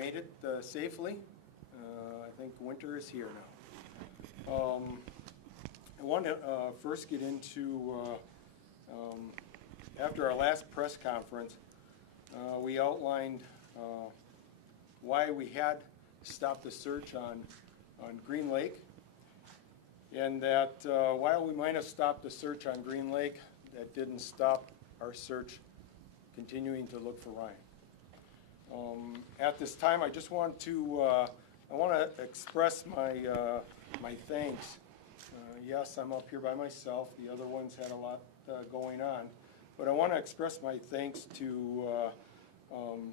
made it safely. I think winter is here now. I want to first get into, after our last press conference, we outlined why we had stopped the search on Green Lake, and that while we might have stopped the search on Green Lake, that didn't stop our search continuing to look for Ryan. At this time, I just want to express my my thanks. Yes, I'm up here by myself. The other ones had a lot going on, but I want to express my thanks to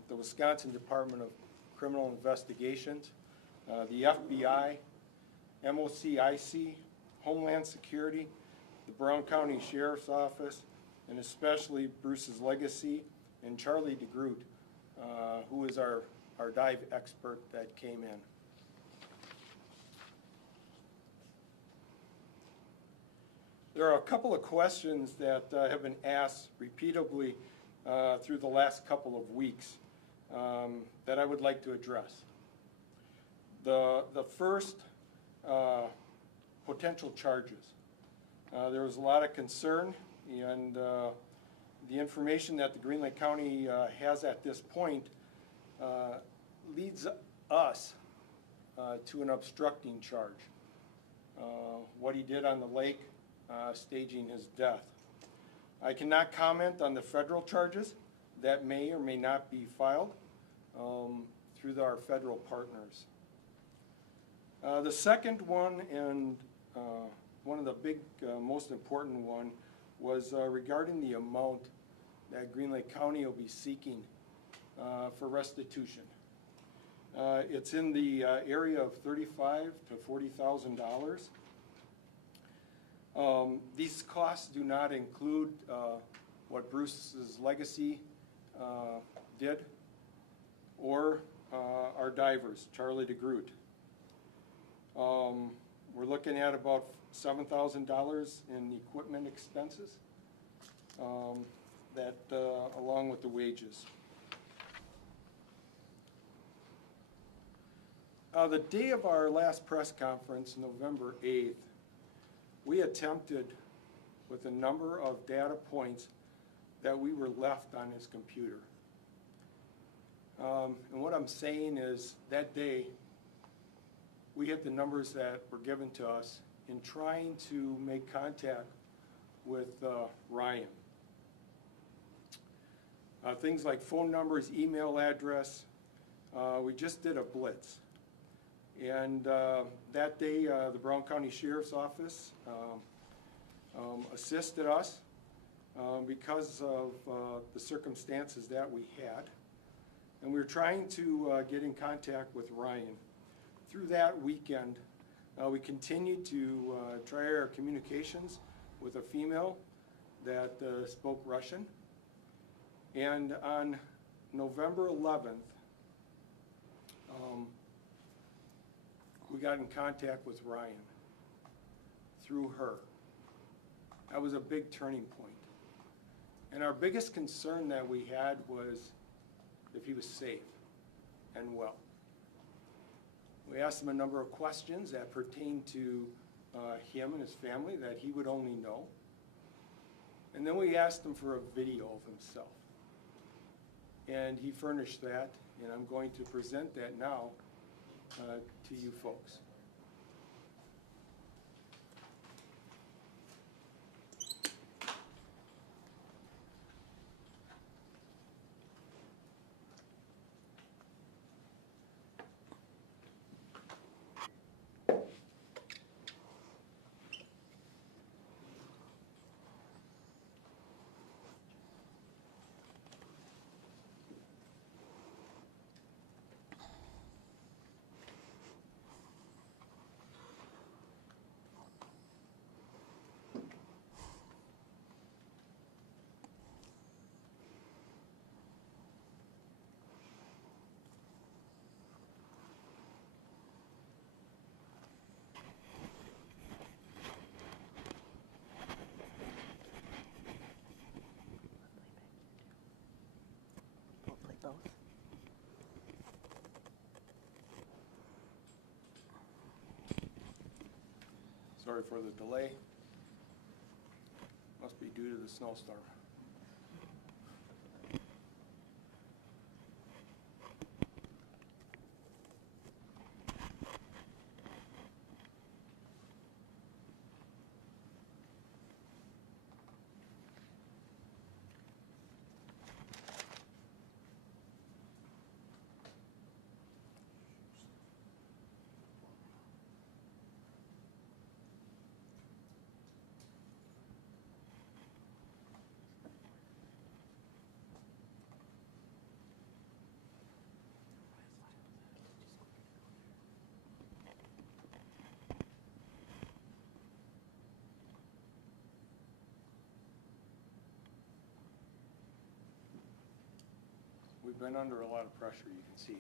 the Wisconsin Department of Criminal Investigations, the FBI, MOCIC, Homeland Security, the Brown County Sheriff's Office, and especially Bruce's Legacy and Charlie DeGroot, who is our dive expert that came in. There are a couple of questions that have been asked repeatedly through the last couple of weeks that I would like to address. The first, potential charges. There was a lot of concern, and the information that the Green Lake County has at this point leads us to an obstructing charge. What he did on the lake, staging his death. I cannot comment on the federal charges that may or may not be filed through our federal partners. The second one, and one of the big, most important one, was regarding the amount that Green Lake County will be seeking for restitution. It's in the area of $35,000 to $40,000. These costs do not include what Bruce's Legacy did, or our divers, Charlie DeGroot. We're looking at about $7,000 in equipment expenses, that along with the wages. The day of our last press conference, November 8th, we attempted with a number of data points that we were left on his computer. And what I'm saying is that day we hit the numbers that were given to us in trying to make contact with Ryan. Things like phone numbers, email address. We just did a blitz. And that day, the Brown County Sheriff's Office assisted us because of the circumstances that we had. And we were trying to get in contact with Ryan. Through that weekend, we continued to try our communications with a female that spoke Russian. And on November 11th, we got in contact with Ryan through her. That was a big turning point. And our biggest concern that we had was if he was safe and well. We asked him a number of questions that pertained to him and his family that he would only know. And then we asked him for a video of himself. And he furnished that, and I'm going to present that now to you folks. Sorry for the delay. Must be due to the snowstorm. We've been under a lot of pressure, you can see.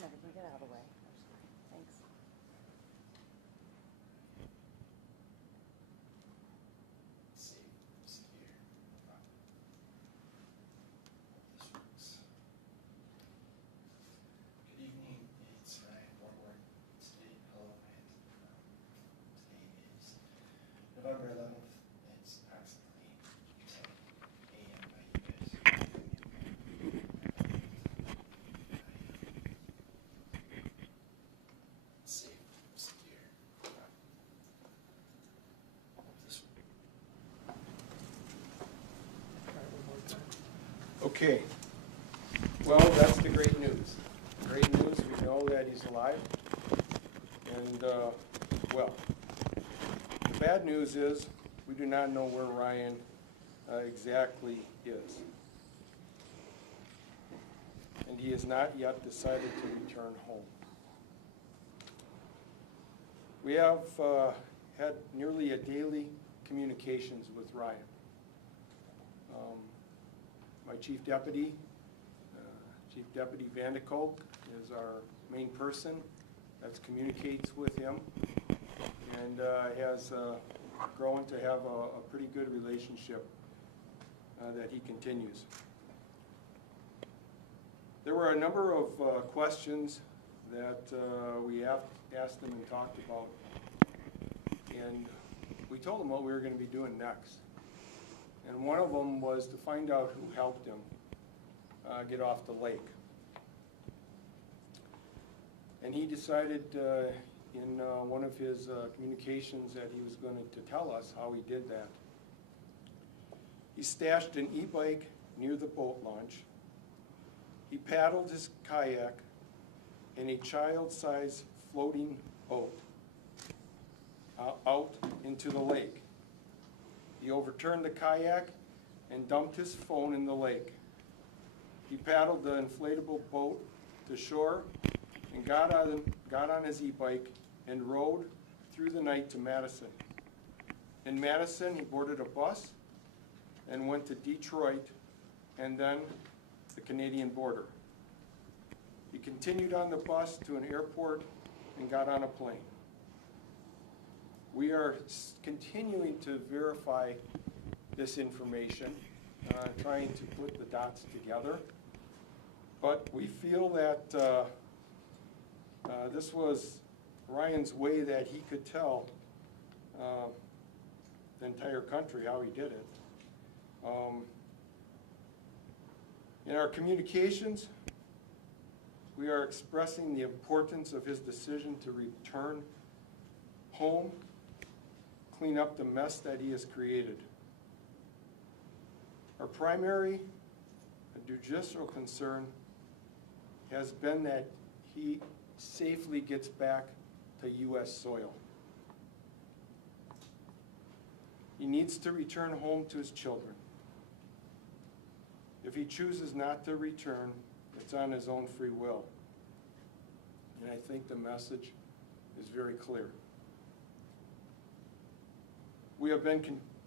Can get out of the way? Thanks. Good evening, it's Ryan Warburg. Today, hello, today is November 11th. It's approximately 10 a.m. by you guys. Safe, secure. This Okay. Well, that's the great news. Great news, we know that he's alive. And, well, the bad news is we do not know where Ryan exactly is. And he has not yet decided to return home. We have had nearly a daily communications with Ryan. My chief deputy, Chief Deputy Vandekolk, is our main person that communicates with him and has grown to have a pretty good relationship that he continues. There were a number of questions that we asked him and talked about, and we told him what we were going to be doing next. And one of them was to find out who helped him get off the lake. And he decided in one of his communications that he was going to tell us how he did that. He stashed an e-bike near the boat launch. He paddled his kayak in a child-sized floating boat out into the lake. He overturned the kayak and dumped his phone in the lake. He paddled the inflatable boat to shore and got on his e-bike and rode through the night to Madison. In Madison, he boarded a bus and went to Detroit and then the Canadian border. He continued on the bus to an airport and got on a plane. We are continuing to verify this information, trying to put the dots together. But we feel that this was Ryan's way that he could tell the entire country how he did it. In our communications, we are expressing the importance of his decision to return home, clean up the mess that he has created. Our primary The judicial concern has been that he safely gets back to U.S. soil. He needs to return home to his children. If he chooses not to return, it's on his own free will. And I think the message is very clear. We have been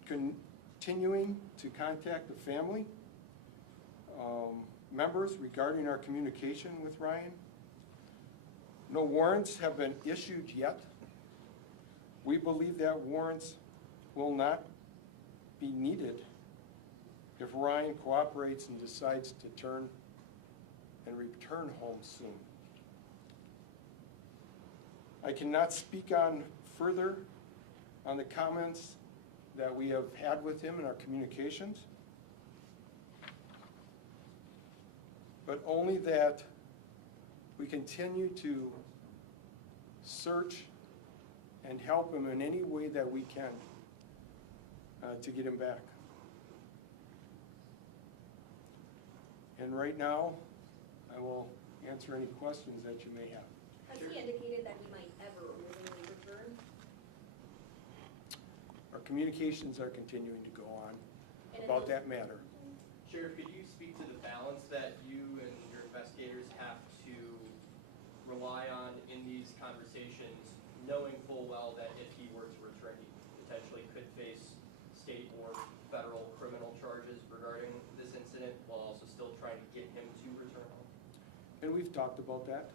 continuing to contact the family members regarding our communication with Ryan. No warrants have been issued yet. We believe that warrants will not be needed if Ryan cooperates and decides to turn and return home soon. I cannot speak on further on the comments that we have had with him in our communications, but only that we continue to search and help him in any way that we can to get him back. And right now, I will answer any questions that you may have. Has he indicated that he might ever willingly return? Our communications are continuing to go on And about that matter. Sheriff, could you speak to the balance that you and your investigators have to rely on in these conversations, knowing full well that if he were to return, he potentially could face state or federal criminal charges regarding this incident, while also still trying to get him to return home? And we've talked about that.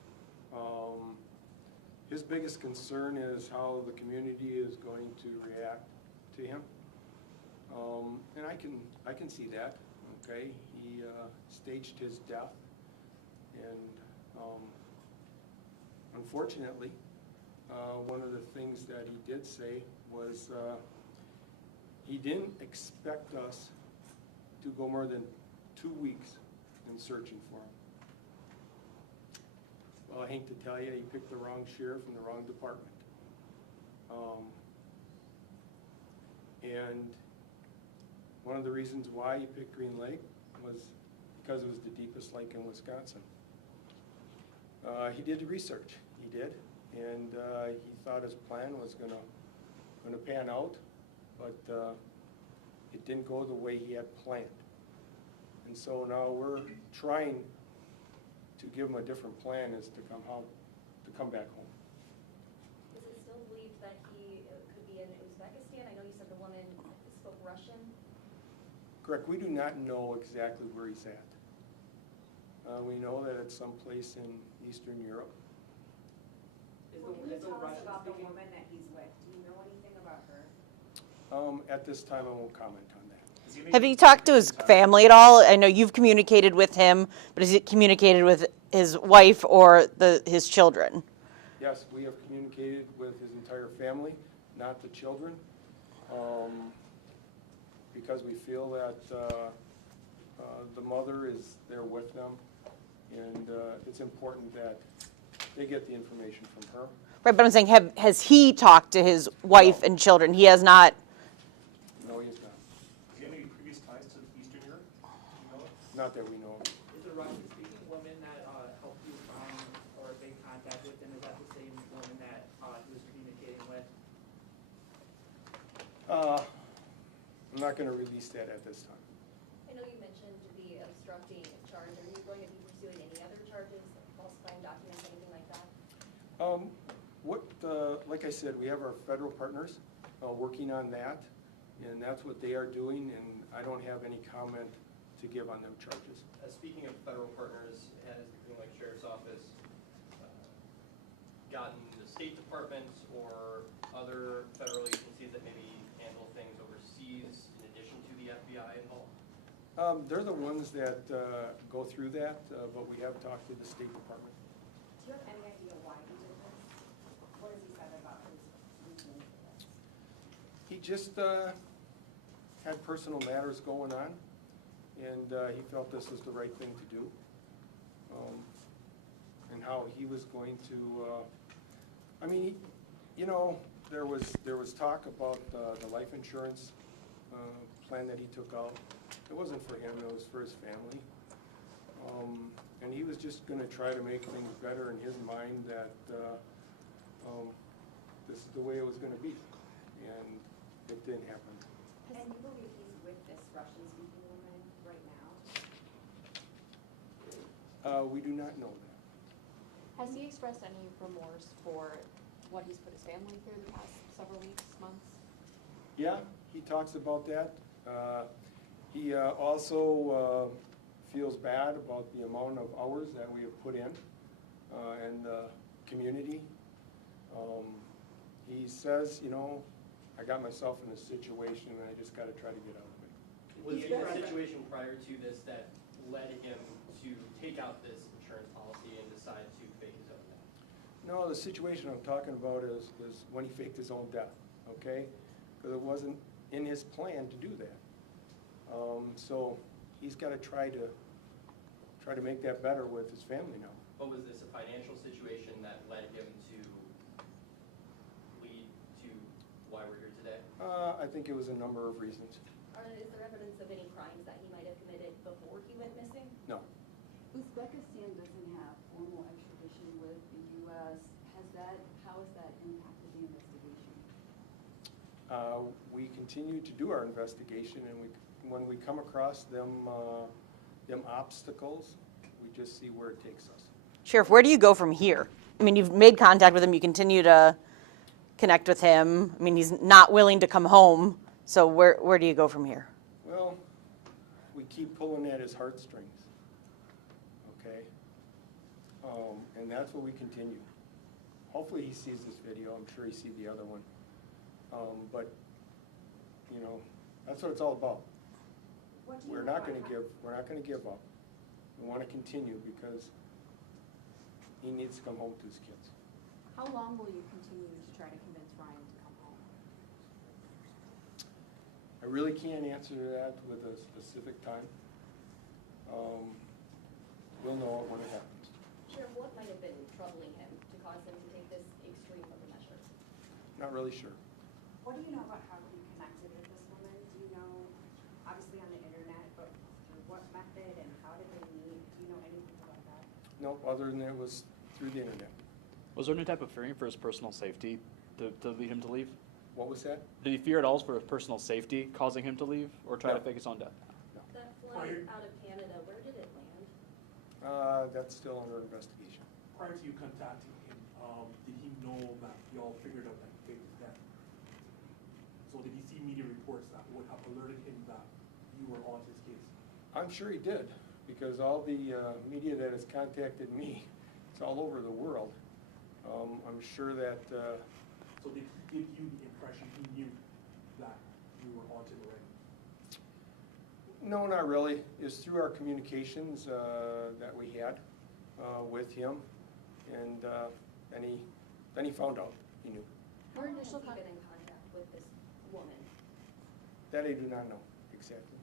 His biggest concern is how the community is going to react to him. And I can see that, okay? He staged his death, and unfortunately, one of the things that he did say was he didn't expect us to go more than 2 weeks in searching for him. Well, I hate to tell you, he picked the wrong sheriff in the wrong department. And one of the reasons why he picked Green Lake was because it was the deepest lake in Wisconsin. He did the research, he did, and he thought his plan was gonna pan out, but it didn't go the way he had planned. And so now we're trying to give him a different plan is to come back home. Is it still believed that he could be in Uzbekistan? I know you said the woman spoke Russian. Correct, we do not know exactly where he's at. We know that it's someplace in Eastern Europe. Well, can you tell us about the woman that he's with? Do you know anything about her? At this time, I won't comment on that. Have you talked to his family at all? I know you've communicated with him, but has he communicated with his wife or his children? Yes, we have communicated with his entire family, not the children, because we feel that the mother is there with them, and it's important that they get the information from her. Right, but I'm saying, has he talked to his wife and children? He has not. No, he is not. Does he have any previous ties to Eastern Europe? Do you know? Not that we know of. Is the Russian-speaking woman that helped you or made contact with him, is that the same woman that he was communicating with? I'm not going to release that at this time. I know you mentioned the obstructing charge. Are you going to be pursuing any other charges, like falsifying documents, anything like that? Like I said, we have our federal partners working on that, and that's what they are doing, and I don't have any comment to give on them charges. Speaking of federal partners, has the Green Lake Sheriff's Office gotten the State Department or other federal agencies that maybe handle things overseas in addition to the FBI involved? They're the ones that go through that, but we have talked to the State Department. Do you have any idea why he did this? What has he said about his reasoning for this? He just had personal matters going on, and he felt this was the right thing to do, and how he was going to, I mean, you know, there was talk about the life insurance plan that he took out. It wasn't for him, it was for his family. And he was just gonna try to make things better in his mind that, this is the way it was gonna be, and it didn't happen. And you believe he's with this Russian-speaking woman right now? We do not know that. Has he expressed any remorse for what he's put his family through the past several weeks, months? Yeah, he talks about that. He also feels bad about the amount of hours that we have put in and the community. He says, you know, I got myself in this situation and I just got to try to get out of it. Was there a situation prior to this that led him to take out this insurance policy and decide to fake his own death? No, the situation I'm talking about is when he faked his own death, okay? Because it wasn't in his plan to do that. So he's got to try to make that better with his family now. But was this a financial situation that led him to lead to why we're here today? I think it was a number of reasons. Is there evidence of any crimes that he might have committed before he went missing? No. Uzbekistan doesn't have formal extradition with the U.S. How has that impacted the investigation? We continue to do our investigation, and when we come across them obstacles, we just see where it takes us. Sheriff, where do you go from here? I mean, you've made contact with him, you continue to connect with him. I mean, he's not willing to come home, so where do you go from here? Well, we keep pulling at his heartstrings, okay? And that's what we continue. Hopefully he sees this video. I'm sure he sees the other one. But, you know, that's what it's all about. What do you We're know not about gonna give up. We want to continue because he needs to come home to his kids. How long will you continue to try to convince Ryan to come home? I really can't answer that with a specific time. We'll know it when it happens. Sheriff, what might have been troubling him to cause him to take this extreme of a measure? Not really sure. What do you know about how he connected with this woman? Do you know, obviously on the internet, but through what method and how did they meet? Do you know anything about that? No, other than it was through the internet. Was there any type of fearing for his personal safety to lead him to leave? What was that? Did he fear at all for his personal safety causing him to leave or try No. to fake his own death? That flight out of Canada, where did it land? That's still under investigation. Prior to you contacting him, did he know that y'all figured out that he faked his death? So did he see media reports that would have alerted him that you were on his case? I'm sure he did, because all the media that has contacted me, it's all over the world. I'm sure that, So did he give you the impression he knew that you were on him already? no, not really. It's through our communications that we had with him, and then he found out, he knew. How long has he been in contact with this woman? That I do not know exactly.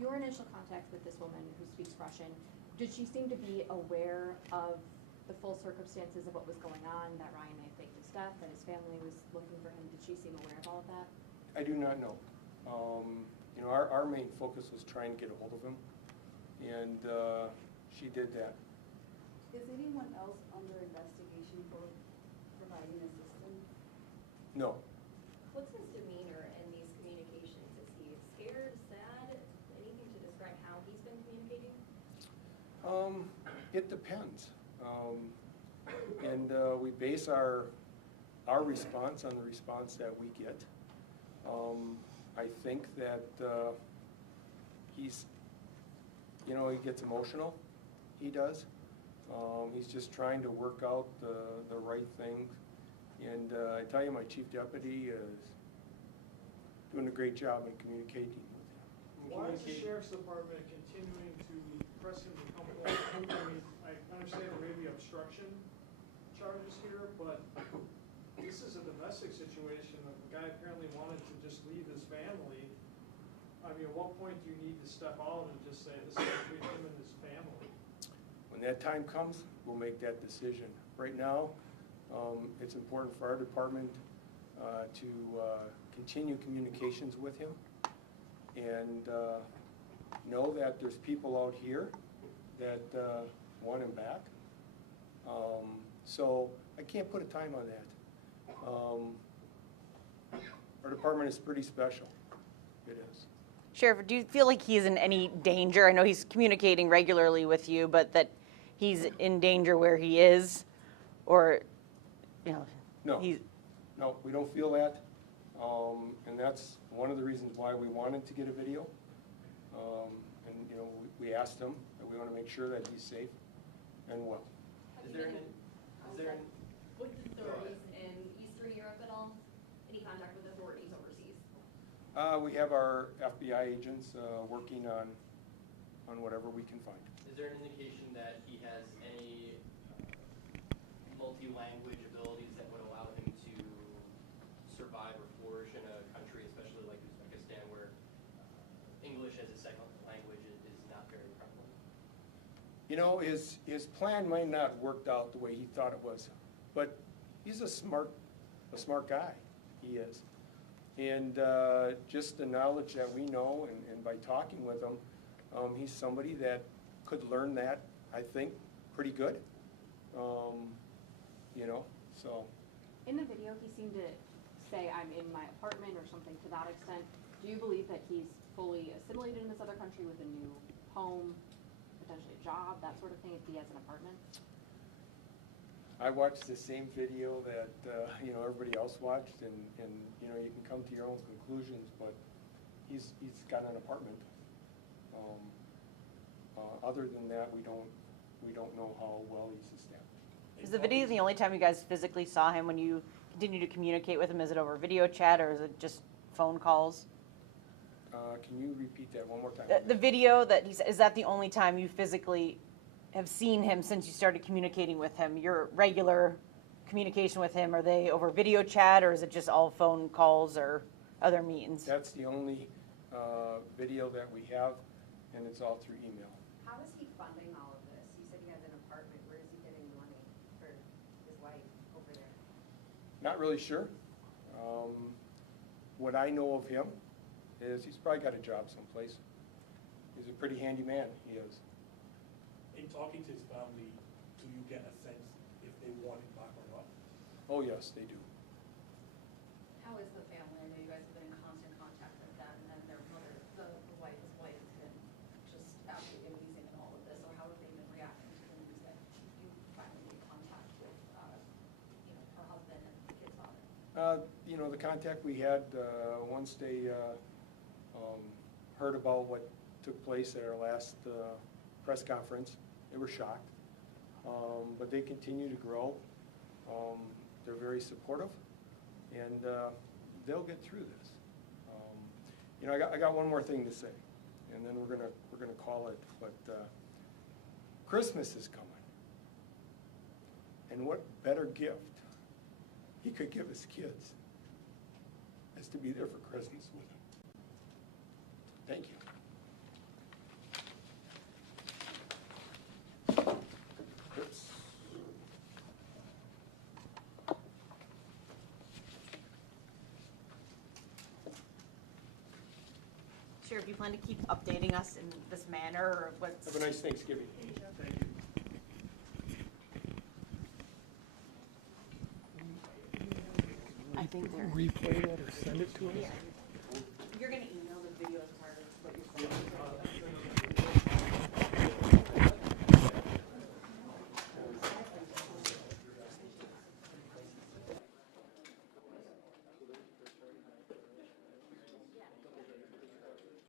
Your initial contact with this woman who speaks Russian, did she seem to be aware of the full circumstances of what was going on, that Ryan may have faked his death, that his family was looking for him? Did she seem aware of all of that? I do not know. You know, our main focus was trying to get a hold of him, and she did that. Is anyone else under investigation for providing assistance? No. What's his demeanor in these communications? Is he scared, sad, anything to describe how he's been communicating? It depends. And we base our response on the response that we get. I think that he's, you know, he gets emotional. He does. He's just trying to work out the right thing. And I tell you, my chief deputy is doing a great job in communicating with him. Why is the sheriff's department continuing to press him to come home? I mean, I understand there may be obstruction charges here, but this is a domestic situation. The guy apparently wanted to just leave his family. I mean, at what point do you need to step out and just say, this is between him and his family? When that time comes, we'll make that decision. Right now, it's important for our department to continue communications with him and know that there's people out here that want him back. So I can't put a time on that. Our department is pretty special. It is. Sheriff, do you feel like he's in any danger? I know he's communicating regularly with you, but that he's in danger where he is, or, you know, No. he's, No, we don't feel that. And that's one of the reasons why we wanted to get a video. And, you know, we asked him that we want to make sure that he's safe and well. Is there an, With authorities in Eastern Europe at all? Any contact with authorities overseas? We have our FBI agents working on whatever we can find. is there an indication that he has any multi-language abilities that would allow him to survive or flourish in a country, especially like Uzbekistan, where English as a second language is not very prevalent? You know, his plan might not have worked out the way he thought it was, but he's a smart guy. He is. And just the knowledge that we know, and by talking with him, he's somebody that could learn that, I think, pretty good. You know, so. In the video, he seemed to say, I'm in my apartment or something to that extent. Do you believe that he's fully assimilated in this other country with a new home, potentially a job, that sort of thing, if he has an apartment? I watched the same video that, you know, everybody else watched, and, you know, you can come to your own conclusions, but he's got an apartment. Other than that, we don't know how well he's established. is the video the only time you guys physically saw him when you continue to communicate with him? Is it over video chat, or is it just phone calls? Can you repeat that one more time? The video that he said, is that the only time you physically have seen him since you started communicating with him? Your regular communication with him, are they over video chat, or is it just all phone calls or other means? That's the only video that we have, and it's all through email. How is he funding all of this? You said he has an apartment. Where is he getting money for his life over there? Not really sure. What I know of him is he's probably got a job someplace. He's a pretty handy man, he is. In talking to his family, do you get a sense if they want him back or not? Oh, yes, they do. How is the family? I know you guys have been in constant contact with them, and then their mother, his wife has been just absolutely amazing in all of this. So how have they been reacting to the news that you finally made contact with, you know, her husband and the kid's father? You know, the contact we had, once they heard about what took place at our last press conference, they were shocked. But they continue to grow. They're very supportive, and they'll get through this. You know, I got one more thing to say, and then we're gonna call it. But Christmas is coming, and what better gift he could give his kids is to be there for Christmas with them. Thank you. Oops. Sheriff, do you plan to keep updating us in this manner, or what's? Have a nice Thanksgiving. Thank you. I think they're. Replay that or send it to us? Yeah.